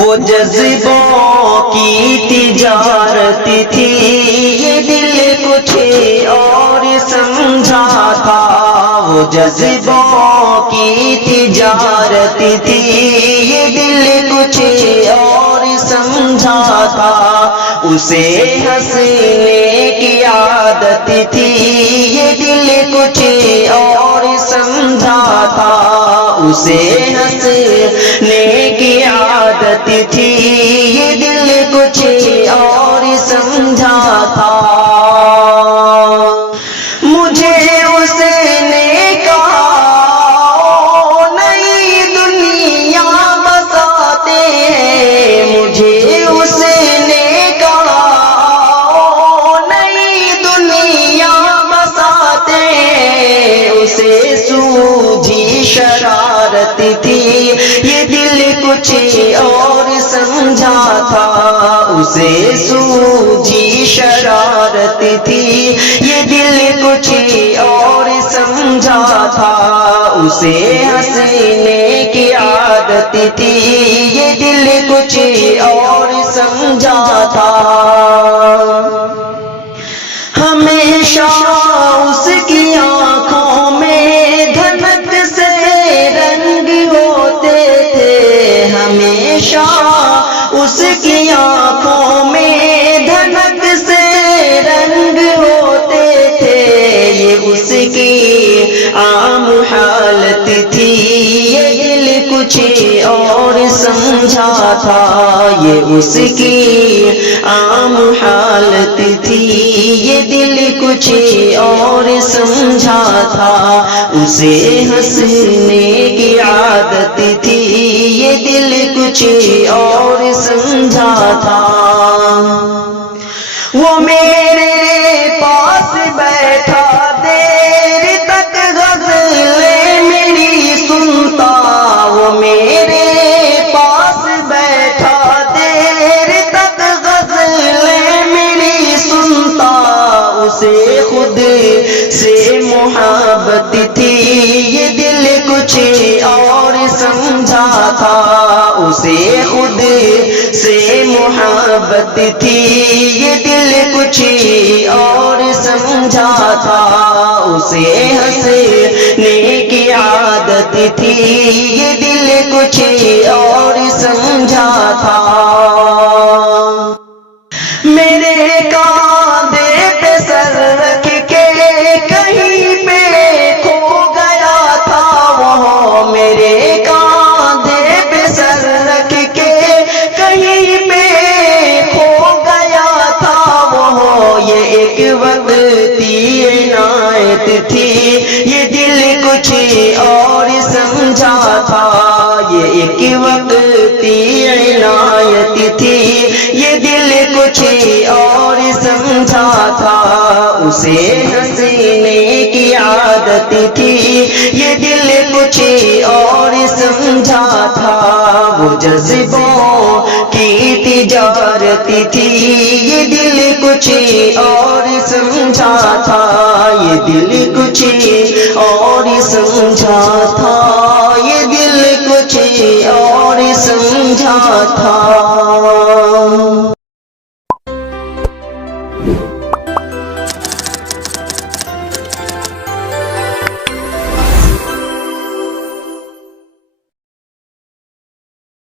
وہ جذبوں کی تجارت تھی، یہ دل کچھ اور سمجھا تھا۔ وہ جذبوں کی تجارت تھی، یہ دل کچھ اور سمجھا تھا۔ اسے ہنسنے کی عادت تھی، یہ دل کچھ اور سمجھا تھا۔ اسے ہنسنے کی عادت تھی، یہ دل کچھ اور سمجھا تھا۔ مجھے اس نے کہا نئی دنیا بساتے ہیں، مجھے اس نے کہا نئی دنیا بساتے ہیں۔ اسے سوجھی شرارت تھی، یہ دل کچھ اور سمجھا تھا۔ اسے سوجھی شرارت تھی، یہ دل کچھ اور سمجھا تھا۔ اسے ہنسنے کی عادت تھی، یہ دل کچھ اور سمجھا تھا۔ ہمیشہ اس کی آنکھوں میں دھنک سے رنگ ہوتے تھے، ہمیشہ اس کی آنکھوں میں دھنک سے رنگ ہوتے تھے۔ یہ اس کی عام حالت تھی، یہ دل کچھ اور سمجھا تھا۔ یہ اس کی عام حالت تھی، یہ دل کچھ اور سمجھا تھا۔ اسے ہنسنے کی عادت تھی، یہ دل کچھ اور سمجھا تھا۔ وہ میرے پاس بیٹھا دیر تک غزلیں میری سنتا، وہ میرے پاس بیٹھا دیر تک غزلیں میری سنتا۔ اسے خود سے محبت تھی، یہ دل کچھ اور سمجھا تھا۔ اسے خود سے محبت تھی، یہ دل کچھ اور سمجھا تھا۔ اسے ہنسنے کی عادت تھی، یہ دل کچھ اور سمجھا تھا۔ میرے کاندھے پہ سر رکھ کے کہیں پہ کھو گیا تھا وہ، میرے کاندھے پہ سر رکھ کے کہیں پہ کھو گیا تھا وہ۔ یہ ایک وقتی عنایت تھی، یہ دل کچھ اور سمجھا تھا۔ یہ ایک وقتی عنایت تھی، یہ دل کچھ اور سمجھا تھا۔ اسے ہنسنے کی عادت تھی، یہ دل کچھ اور سمجھا تھا۔ وہ جذبوں کی تجارت تھی، یہ دل کچھ اور سمجھا تھا۔ یہ دل کچھ اور سمجھا تھا، یہ دل کچھ اور سمجھا تھا۔